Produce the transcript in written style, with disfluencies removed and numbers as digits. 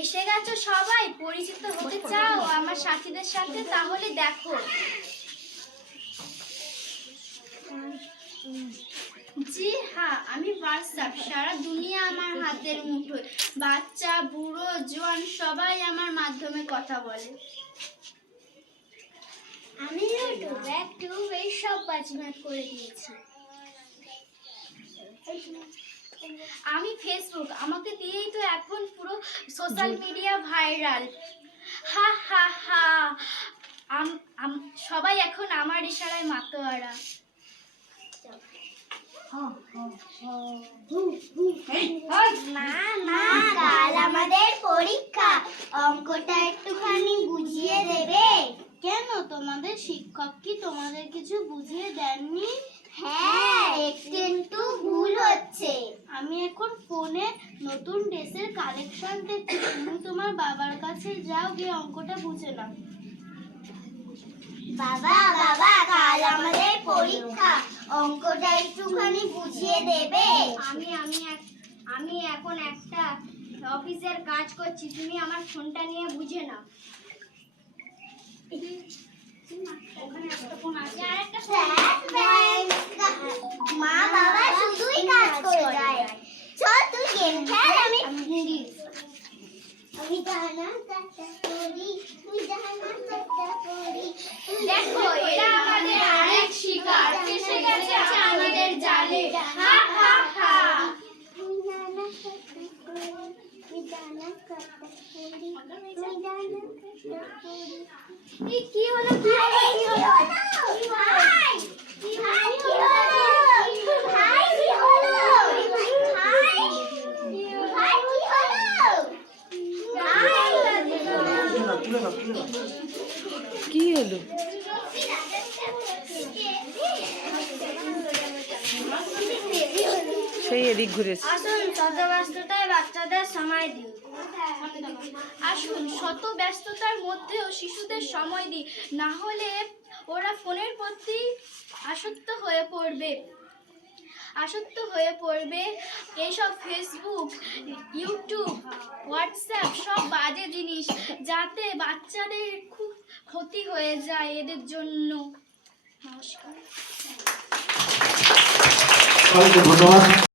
এসে গেছো সবাই, পরিচিত হতে চাও আমার সাথীদের সাথে? তাহলে দেখো, জি হ্যাঁ, আমি হোয়াটসঅ্যাপ। সারা দুনিয়া আমার হাতের মুঠোয়, বাচ্চা বুড়ো জোয়ান সবাই আমার মাধ্যমে কথা বলে। আমি ইউটিউব এই সব বাজিমাত করে দিয়েছি। আমি ফেসবুক, আমাকে দিয়েই তো এখন পুরো সোশ্যাল মিডিয়া ভাইরাল। হা হা হা, সবাই এখন আমার ইশারায় মাতোয়ারা। মা কাল আমাদের পরীক্ষা, অঙ্কটা একটুখানি বুঝিয়ে দেবে? কেন, তোমাদের শিক্ষক কি তোমাদের কিছু বুঝিয়ে দেননি? হ্যাঁ, একটু ভুল হচ্ছে। আমি এখন ফোনে নতুন ড্রেসের কালেকশন দেখছি, তুমি তোমার বাবার কাছে যাও, গিয়ে অঙ্কটা বুঝে নাও। বাবা বাবা কাল আমাদের পরীক্ষা, অঙ্কটা একটুখানি বুঝিয়ে দেবে? আমি এখন একটা অফিসের কাজ করছি, তুমি আমার ফোনটা নিয়ে বুঝে নাও। মা বাবা শুধুই কাজ করে যায়। চল তুই গেম খেল, আমি দেখো এরা আমাদের আরেক শিকার, এসে গেছে আমাদের জালে। হা হা হা, কি হলো ভাই? কি হলো ভাই? কি হলো ভাই? কি হলো ভাই? ভাই কি হলো? কি হলো? সেই এদিক ঘুরেছে। আসুন শত ব্যস্ততায় বাচ্চাদের সময় দিই। আসুন শত ব্যস্ততার মধ্যেও শিশুদের সময় দিই, না হলে ওরা ফোনের প্রতি আসক্ত হয়ে পড়বে। এইসব ফেসবুক, ইউটিউব, হোয়াটসঅ্যাপ সব বাজে জিনিস, যাতে বাচ্চাদের খুব ক্ষতি হয়ে যায় এদের জন্য। নমস্কার। ধন্যবাদ।